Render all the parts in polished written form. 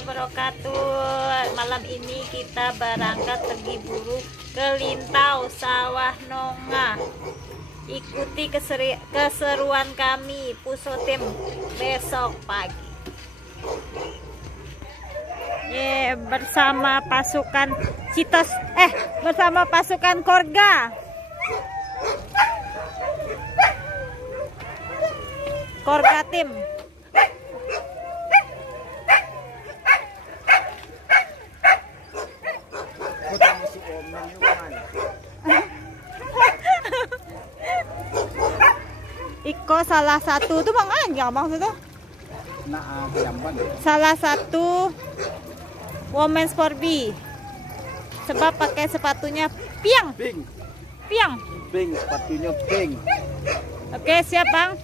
wabarakatuh. Malam ini kita berangkat pergi buru ke Lintau Sawah Nongah. Ikuti keseruan kami Pusotim besok pagi. Bersama pasukan Citos, bersama pasukan Korga. Korga tim. Iko salah satu tuh bang aja bang itu. Salah satu Women's 4B. Sebab pakai sepatunya piang. Piang. Pink, sepatunya pink. Oke, siap bang.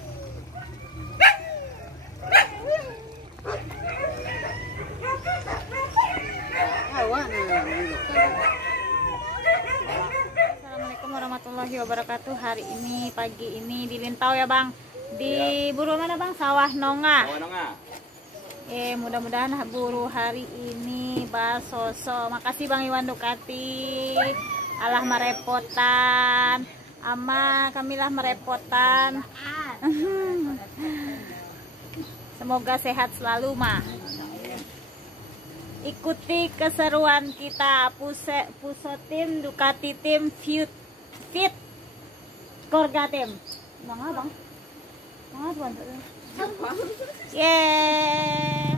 Assalamualaikum warahmatullahi wabarakatuh. Hari ini pagi ini di Lintau ya bang. Di buru mana bang? Sawah Nongah. Sawah Nongah. Mudah-mudahan buru hari ini basoso. Makasih Bang Iwan Dukati. Alah merepotan. Ama kamilah merepotan. Semoga sehat selalu mah. Ikuti keseruan kita Pusotim Ducati tim Fit Korga tim. Bang abang. Bang abang. Yeah.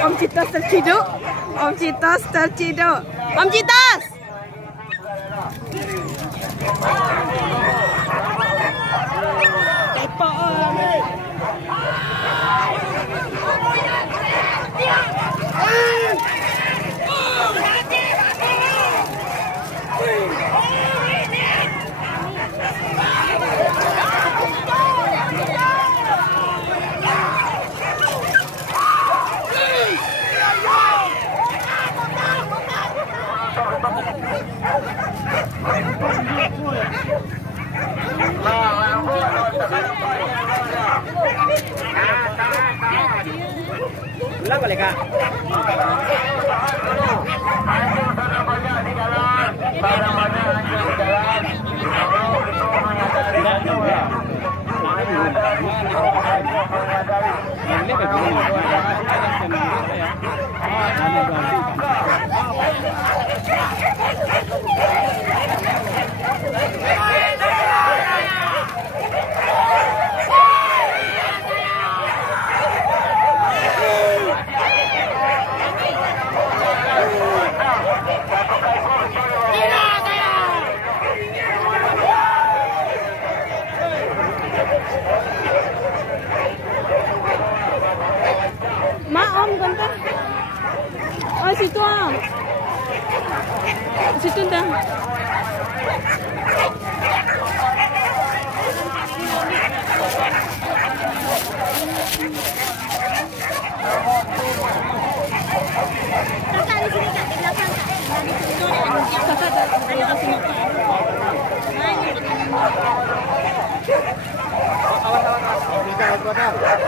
Om Citos terciduk. Om Citos terciduk. Om Citos. Kepo om. Berapa leka? Oh situ ah. Situ dah. Kakak di sini Kak, di belakang Kak. Kakak ada di sini Kak. Awas.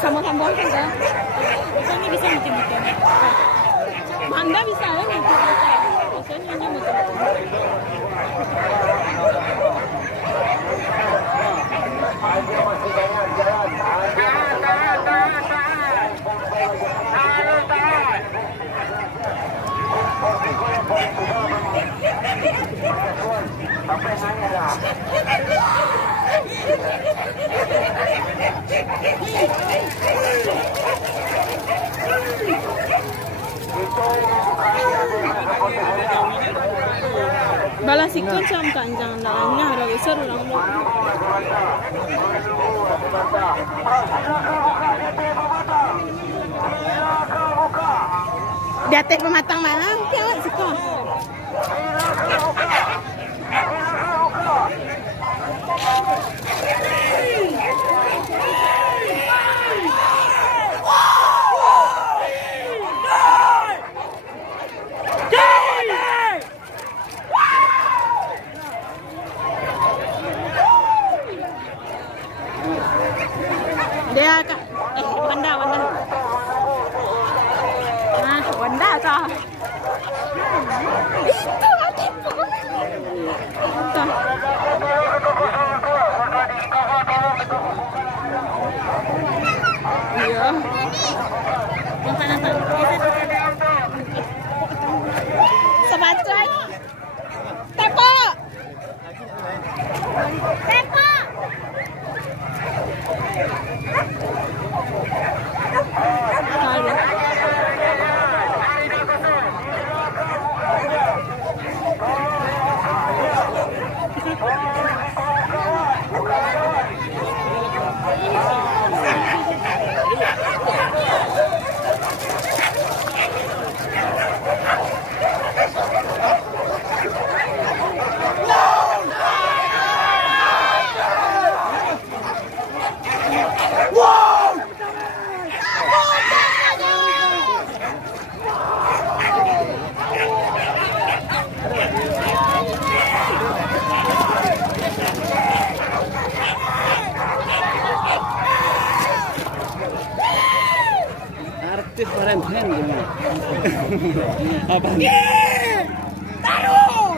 Sama-sama kan kan? Biasanya bisa mutim-mutim. Manda bisa ya mutim-mutim. Biasanya hanya mutim-mutim. Balas ikut sama kanjang dalamnya ada seru orang. Diatek pematang malam, piawat sekolah. Dia kak, Wanda. Nah, Wanda kak. Itu adikku. Tuh. Iya. Nampak. Sebacan. Tepo. Artis keren gimana? Apa? Taruh.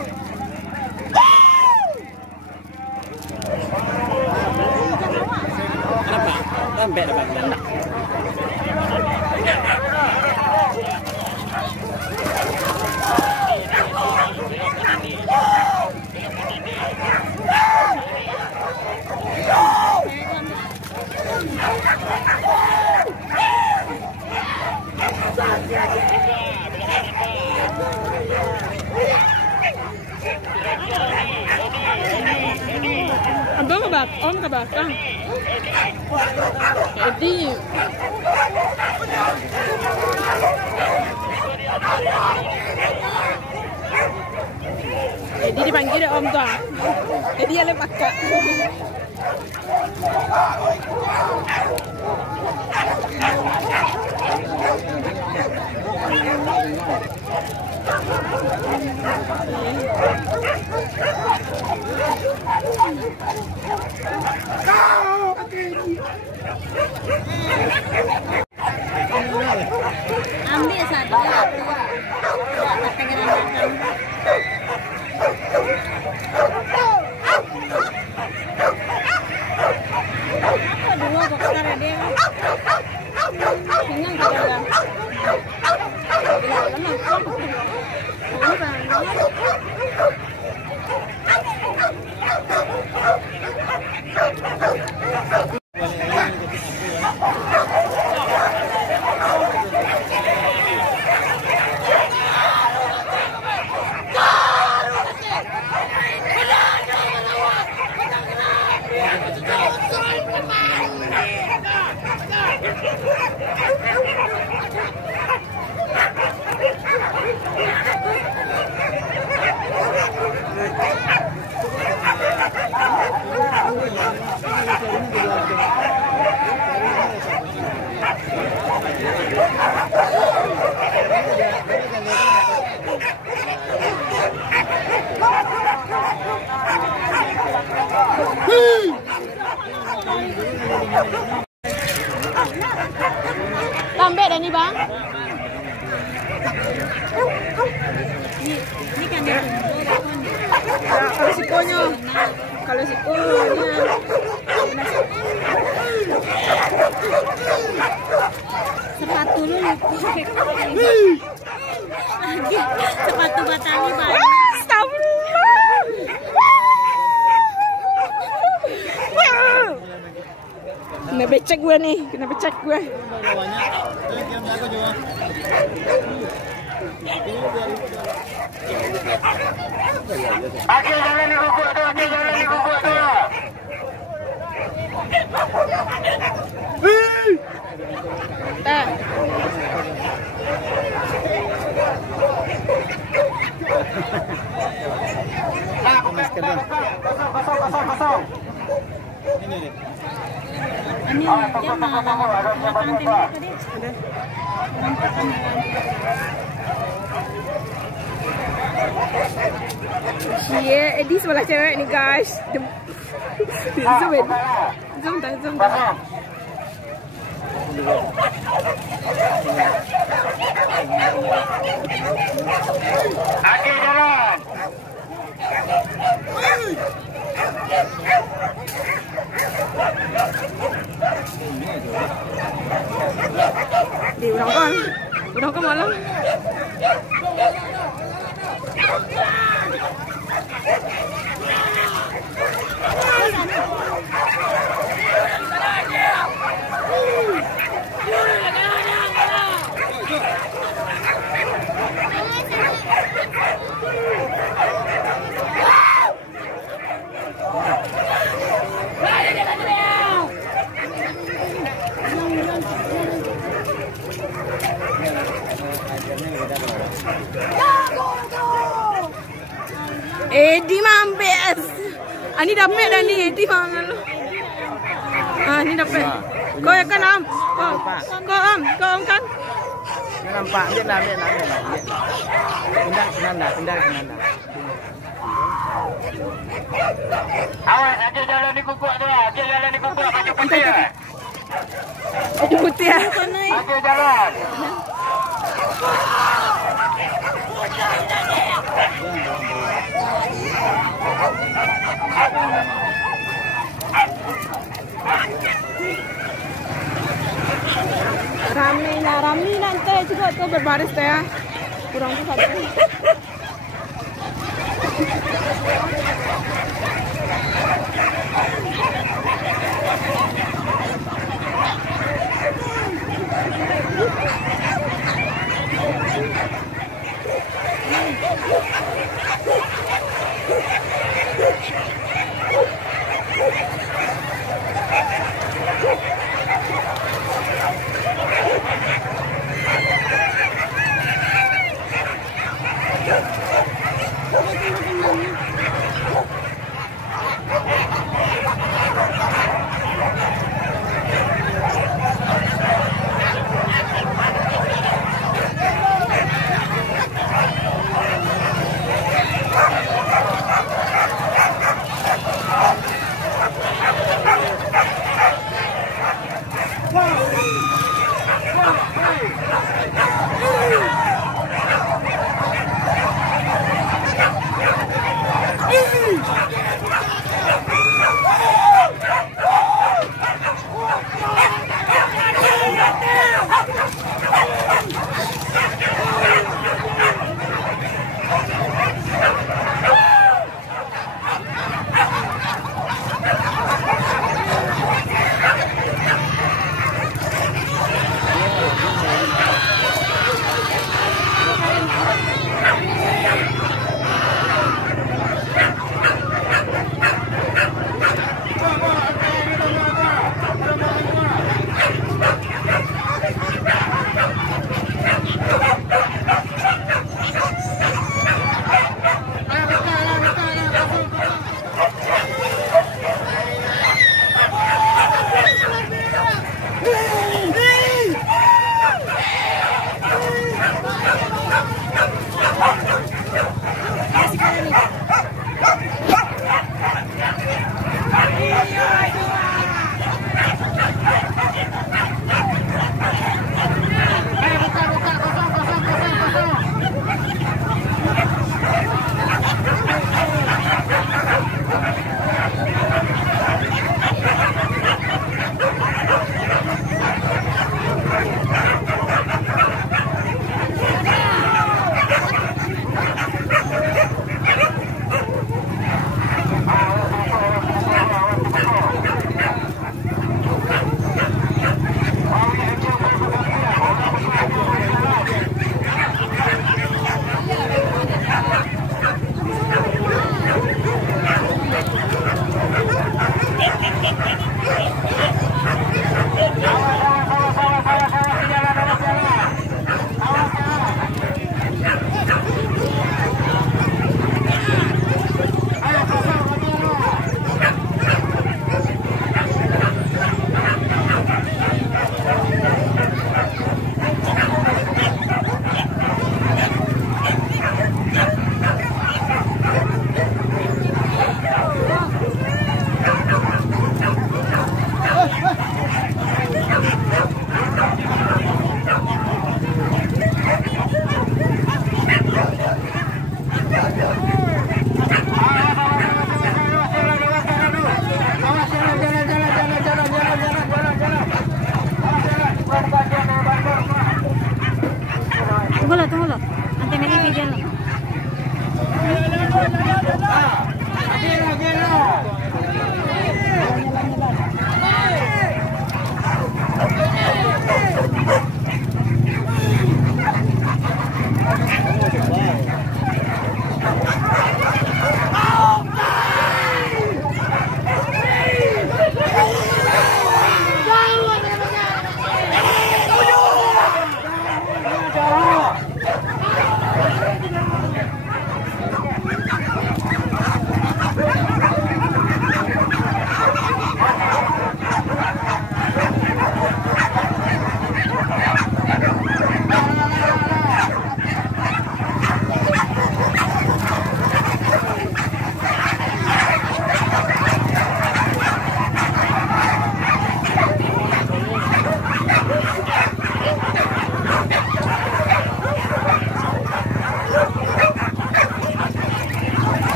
Apa? Sampai dapat. Abang om ke belakang. Jadi dipanggil om tuh. Jadi ada pakak. Ambil satu. Pegangan belakang. Apa dulu bakar dia? Tinggal kadang. Lambe dah ni bang. Ini kan dia Kalau sikonya, kalau sikonya. sepatu lu sepatu batali bang. Kena becek gue nih, kena becek gue. Akhir jalan di kuku tu, akhir jalan di kuku tu. Tak. Kosong. Ini dia malah belakang tembok tadi. Iya, Edi sebelah cewek nih guys. Zoom Edi. Zoom dah, zoom dah. Akhir jalan. Di udah kan malam. Edi mampes. Ani dapat dah ni Edi mangal. Ni dapat. Kau kan am. Kau am kan. Nampak dia nak ambil. Pindah. Awas, akhir jalan di kuku tu. Akhir jalan di kuku baju putih. Baju putih. Akhir jalan. Ramai nanti juga tu berbaris ya. Kurang tu satu.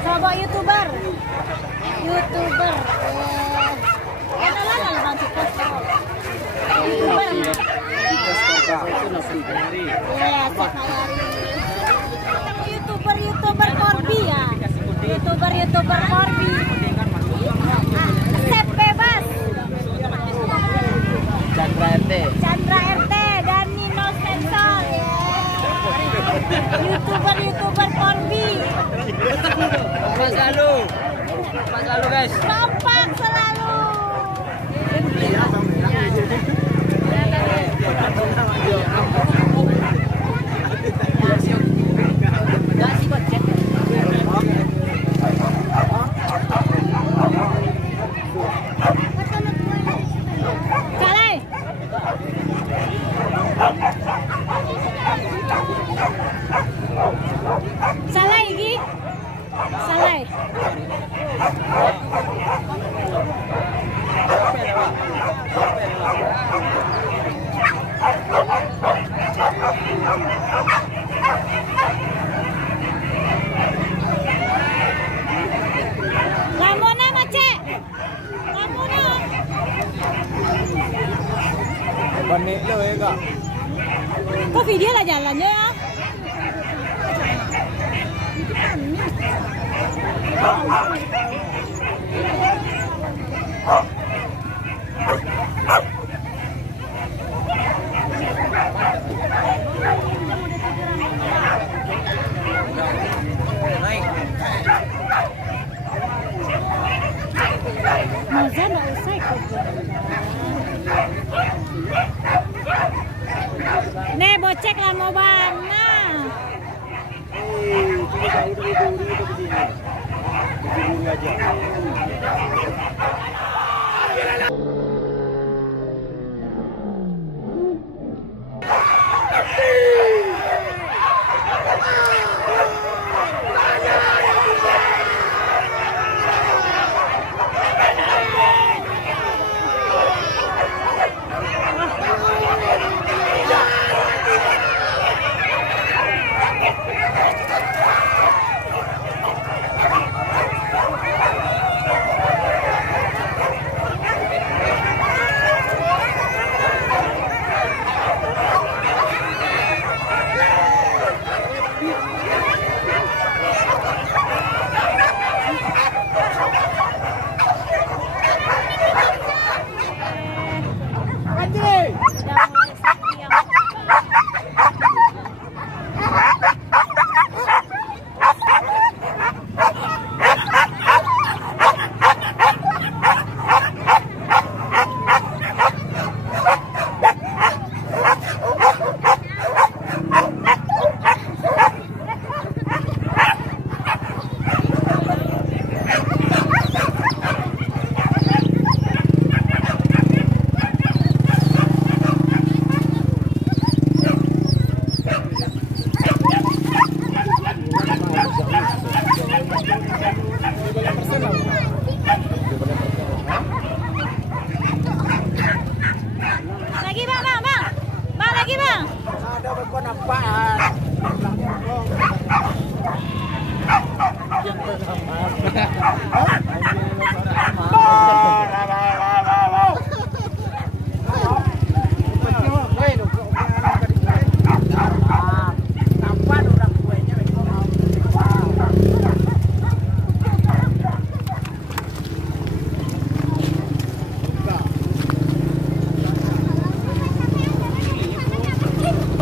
Coba YouTuber. YouTuber. Kenalan lah Bang Cikas. YouTuber. Iya, YouTuber Corby ya. YouTuber Corby. Resep bebas. Chandra RT dan Nino Sensor. YouTuber Corby. Selalu guys. Kompak selalu. Salai lagi. Salai. Lamona mace. Lamona. Panik lo ya kak. Kok video lah jalannya ya? Nih bocek lah mau mana? Lagi bang, bang lagi bang. Ada bekon apaan?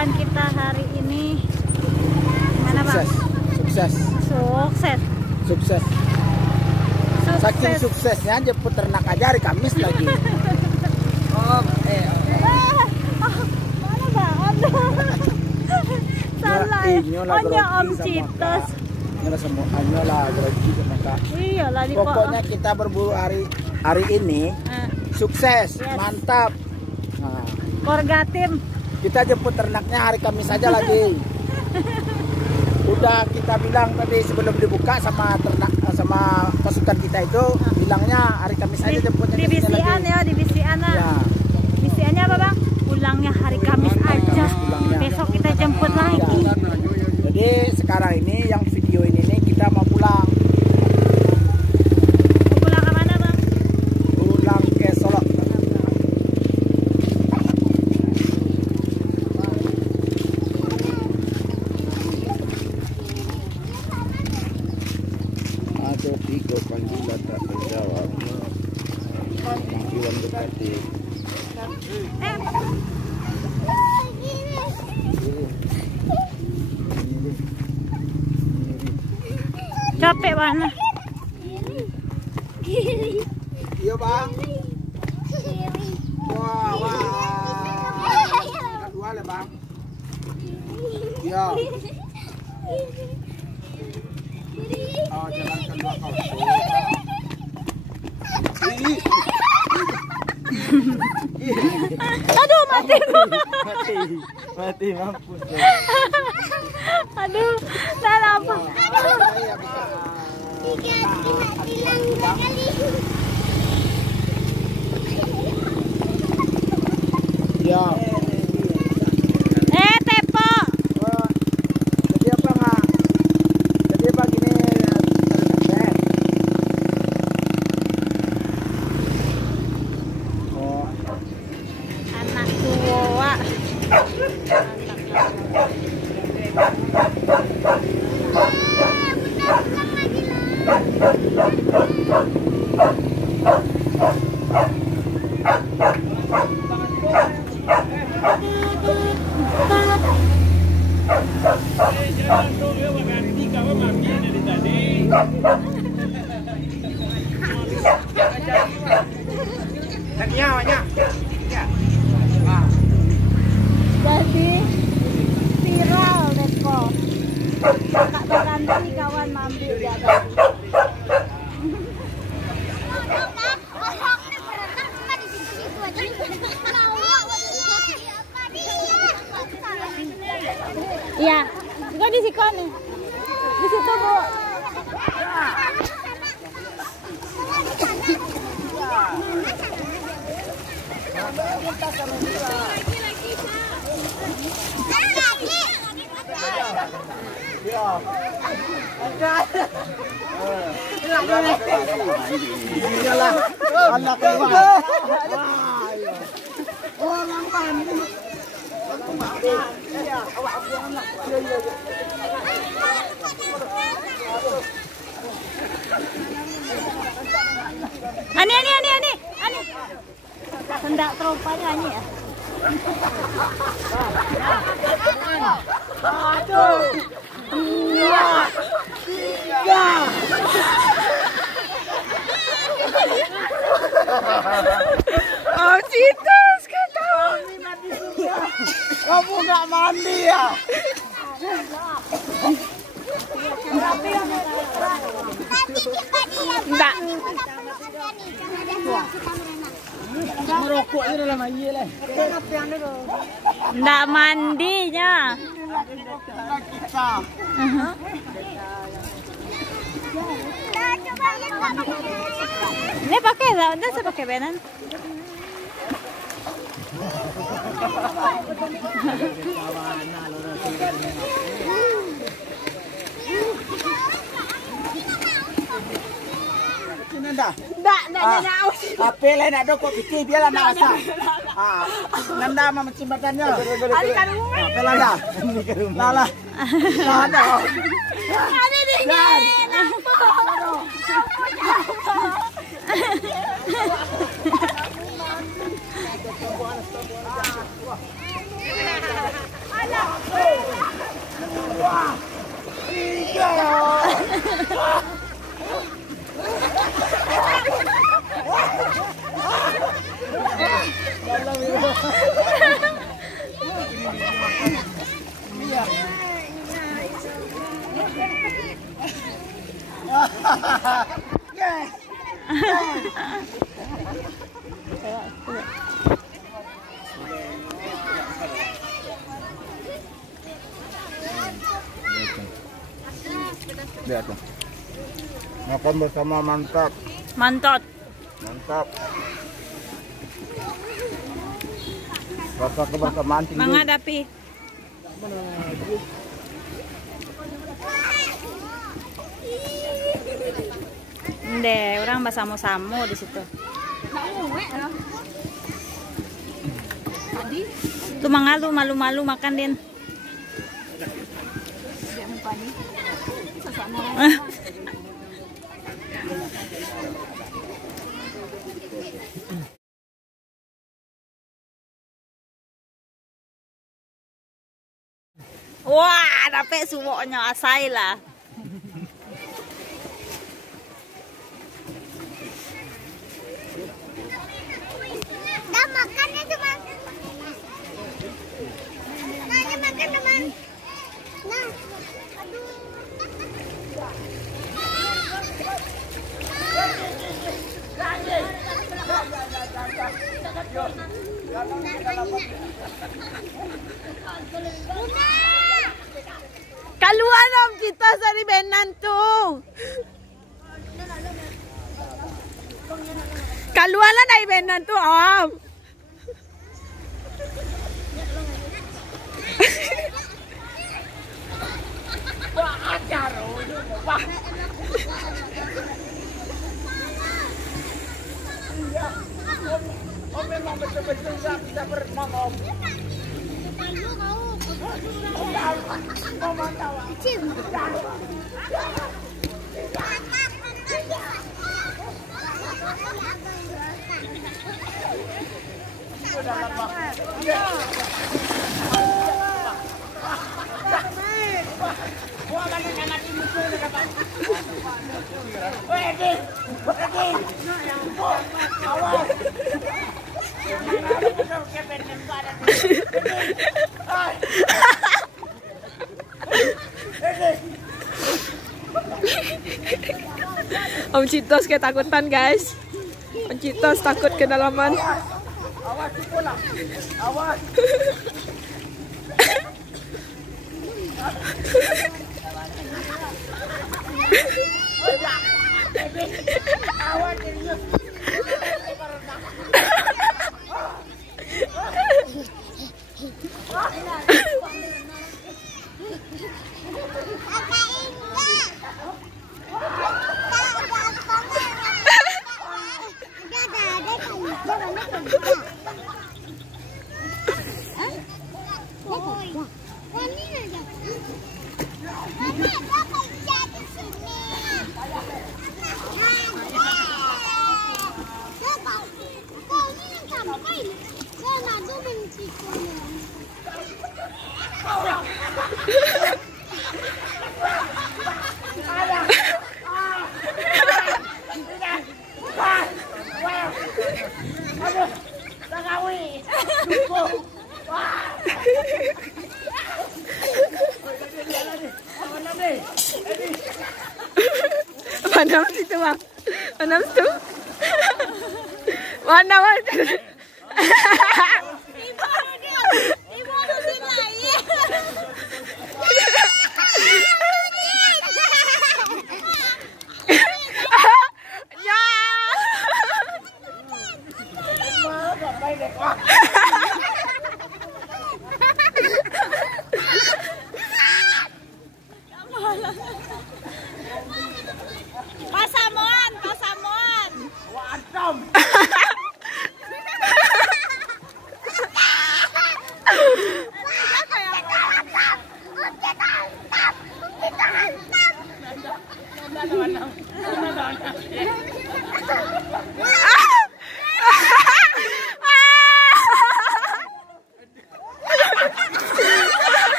Kita hari ini gimana bang? Sukses. Sukses. Saking suksesnya jemput ternak aja hari Kamis lagi. Mana bang? Salah ya. Hanya Om Citos. Nyola semua, nyola grogi sama Kak. Iyalah di Pokoknya kita berburu hari ini sukses, Yes. mantap. Nah, Korgatim. kita jemput ternaknya hari Kamis aja lagi. Udah kita bilang tadi sebelum dibuka sama ternak sama pasukan kita itu bilangnya hari Kamis aja jemputnya. Di BCA ya, di BCA Ya. BCA-nya apa bang? Pulangnya hari Kamis aja. pulangnya. Besok kita jemput lagi. Jadi sekarang ini yang video ini nih kita mau pulang. Pulang ke mana bang? Pulang ke Solo. Ada 3 panggilan tak terjawab. Panggilan detektif. Capek mana? Iya bang. Wah, kedua le bang. Iya. Oh, jalan kedua kau. Aduh mati. Mati mampus. Aduh, salah apa? Ya. Tepo. Jadi apa nggak? Jadi apa gini? Oh. Anak tua. Jadi viral Desko. Kakak berganti kawan mampir ya tadi. Iya, juga di sikon nih. Di situ, Bu. Ani. Hendak teropa nyanyi ya. Oh, Citos kata. Kamu nggak mandi ya? Enggak. Merokok ini dalam air lah. Enggak mandinya. Ini pakai lah, udah saya pakai benan. Enggak nyawa. Tapi lain ada kok bikin dia lah masa. Nanda sama mencimbatannya. Ali kan rumah. Pelan dah. Lala. Ada. Ada dingin. Lihat tuh. Makan bersama mantap. Mantap. Mantap. Rasa kebersamaan tinggi. Menghadapi. Deh, orang bersama-sama di situ. Tuh malu-malu makan din. Wah, dapet suwoknya asai lah. Dah makan ya teman. Nah, makan teman. Nah, aduh. Keluar dong kita dari benan tuh. Keluarlah dari benan tuh, Om. Om memang betul-betul bisa berenang, Om. Awas. Om Citos ketakutan guys. Om Citos takut kedalaman. Awas pulang. Awas. Mana situ bang? Mana situ? Mana situ? Ibu ada di lain. Ya. Pasamon, pasamon. Wadam.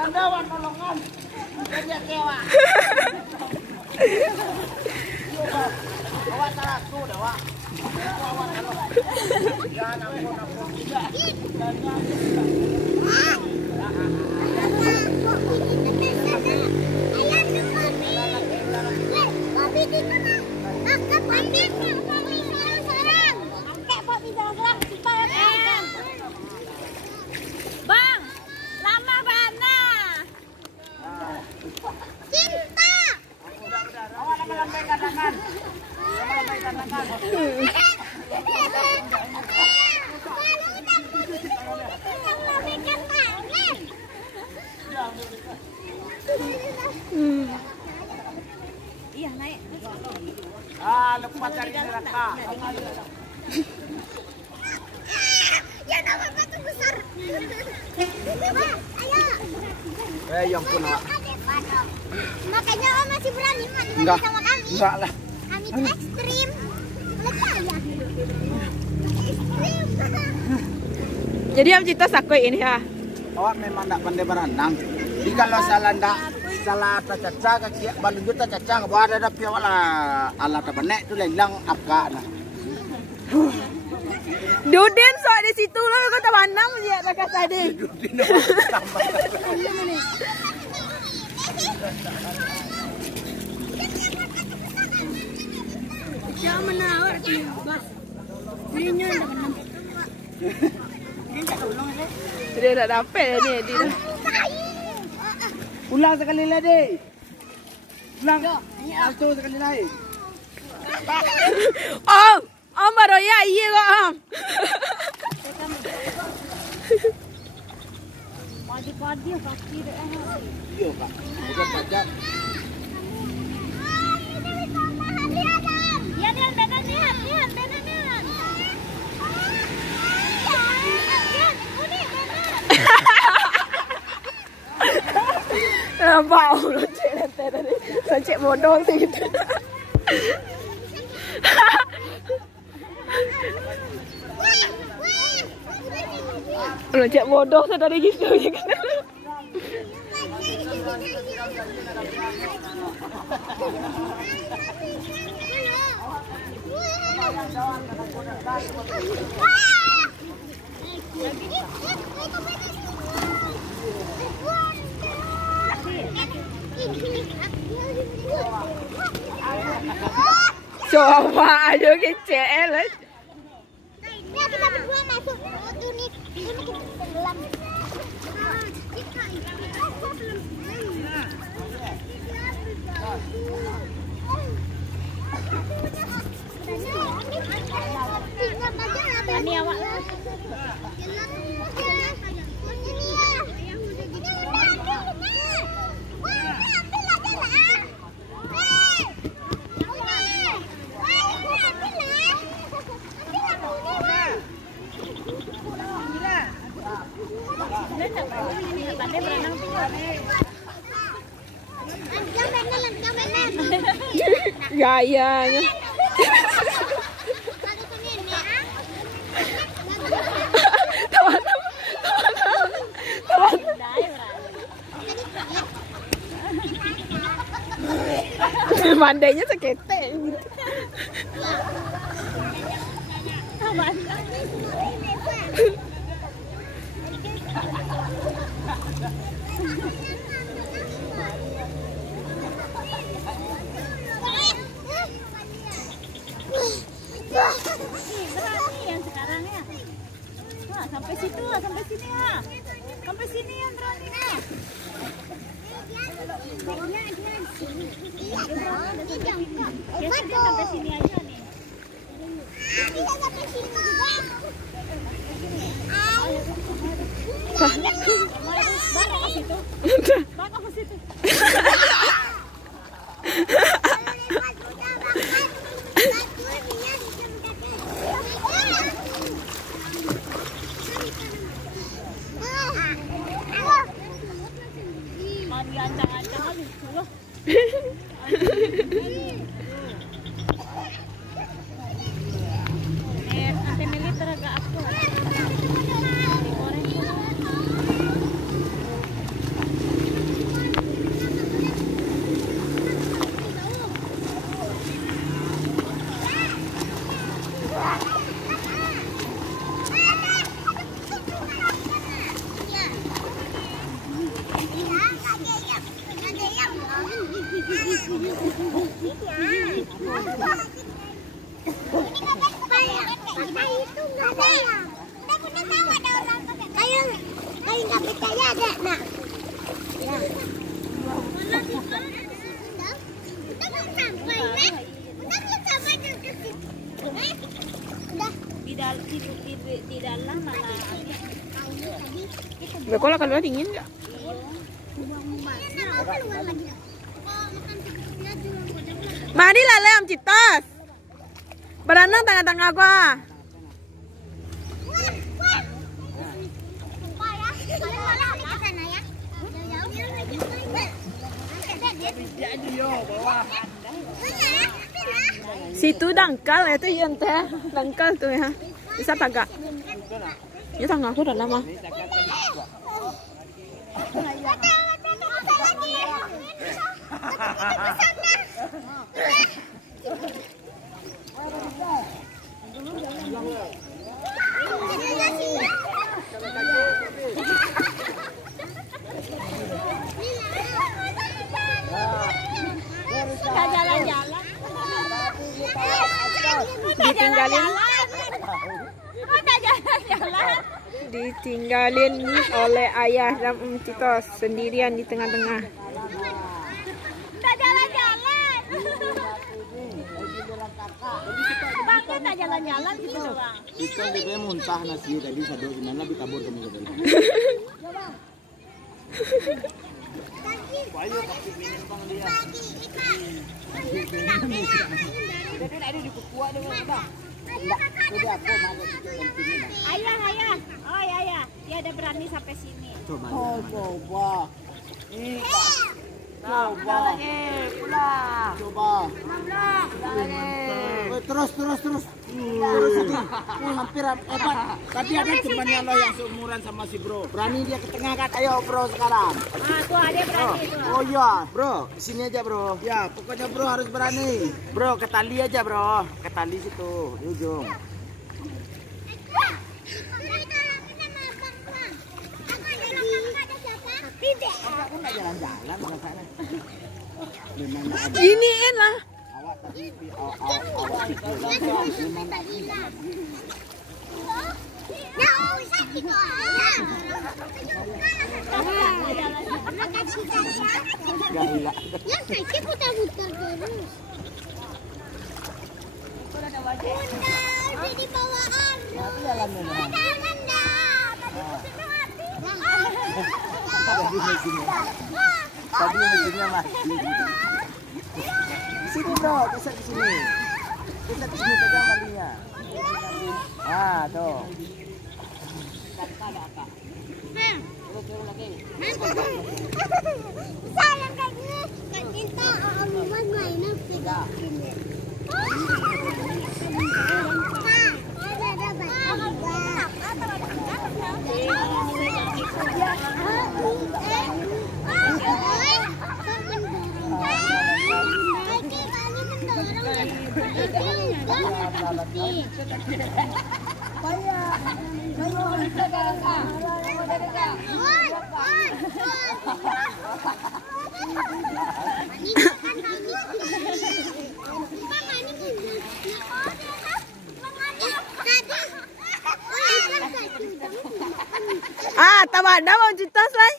Nandawan nolongan. Dia kewa. Awak tak aku dah wak. Jangan ampun. Bang, lama mana? Awak nak melambaikan tangan. Melambaikan tangan. Iya naik. Lepas dari neraka. Ya nama batu besar. Ayo. Yang pun awak. Makanya Om masih berani mandi Enggak. sama kami. Enggak lah. Kami itu ekstrim. Lepas ya. Ekstrim. Jadi Om Citos takut ini ya. Awak memang tak pandai berenang. Jadi kalau salah tercaca kaki balunjut tercaca ke bawah ada piawak lah alat terbenek tu hilang apa nah. Dudin soal di situ lah kau tak pandang je dekat tadi. Jangan menawar bos. Ini dah benar. Dia tak dapat ni dia. Ulang sekali lagi. Ulang. Satu sekali lagi. Om baru ya iya kok Om. Padi-padi kaki dek. Iya Pak. Bukan pajak. Ya dia benar lihat, lihat benar lihat. Nampak loncek nanti tadi. Loncek bodong sih gitu. Loncek bodong saya tadi gitu. Coba aja kecil. Ini kita berdua masuk. Tuh nih, ini kita tenggelam. Ani awak. Pandai berenang Gayanya. Mandainya sekete gitu. berani yang sekarang ya. Wah, sampai situ, sampai sini ya. Sampai sini yang berani ya. Ya sudah sampai sini aja nih. Barang ke situ. Barang ke situ. Mari ancang-ancang aja loh. Nanti militer agak aku. Kayak nggak percaya ada nak. Di dalam malah Bekola kalau dingin nggak? Mari lah Om Citos. Berenang tengah-tengah gua. Situ dangkal itu yang teh, dangkal tuh ya. Bisa tagak. Ya tangga aku udah lama. jalan-jalan. Ditinggalin. Ditinggalin oleh ayah dan Om Citos sendirian di tengah-tengah. Udah jalan-jalan. Bang, kita jalan-jalan gitu loh, Bang. Ikan dia muntah nasi tadi satu gimana lebih kabur kami tadi. Ayo kasih minum Bang dia. Dia ada di kukuak dengan Bang. Udah aku mau Ayah. Oh ayah. Dia ada berani sampai sini. coba. Oh, coba. Ini coba. Coba. Terus. Hampir hebat. Tadi ada temannya lo yang seumuran sama si bro. Berani dia ke tengah kan? Ayo bro sekarang. Tuh ada berani tuh. Oh iya bro, sini aja bro. Ya pokoknya bro harus berani. Bro ke tali aja bro, ke tali situ di ujung. Aku nggak jalan-jalan sana. Iniin lah. Awak tadi awak di bawah Tadi mesinnya mati. Sini bro, kesat di sini. Kesat di sini pegang talinya. Ah, tuh. sayang kayak gini kan kita amuan mainan tidak ini Ah, tama na mau jitas lai.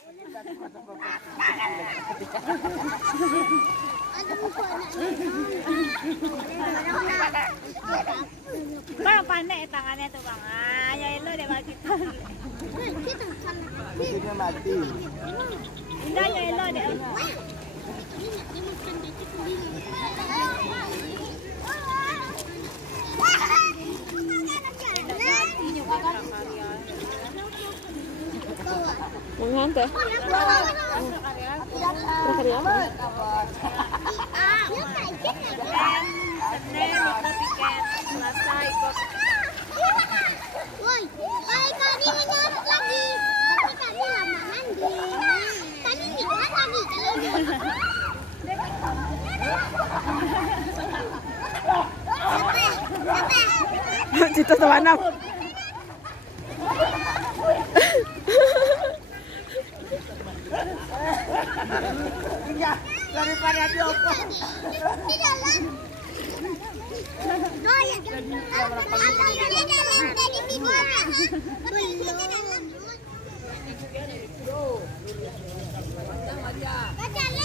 Bang pandai tangannya tuh bang. Ah, ya lo deh bang kita. Mesinnya mati. Enggak ya lo deh. Mengantar. Berkarya apa? Senin ikut tiket, Selasa ikut. Woi, kami minum lagi. Tapi kami lama mandi. Kami minum lagi kalau Jitas mana? Daripada diopong. di dalam. Oh ya, di dalam tadi videonya. Jalan.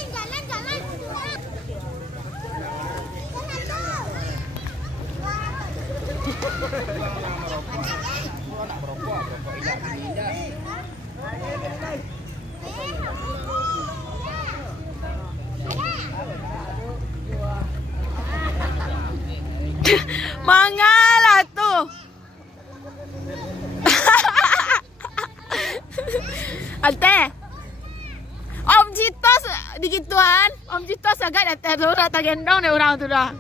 Mangalah tuh. Ante. Om Jitos digituan. Om Jitos agak datang tu dah gendong deh orang tu dah.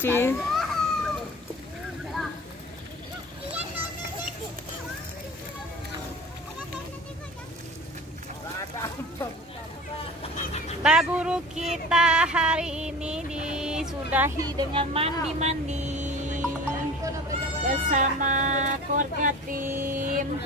Ji. Taburu kita hari ini disudahi dengan mandi-mandi bersama keluarga tim.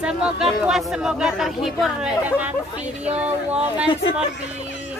Semoga puas, semoga terhibur dengan video Women's Sporty.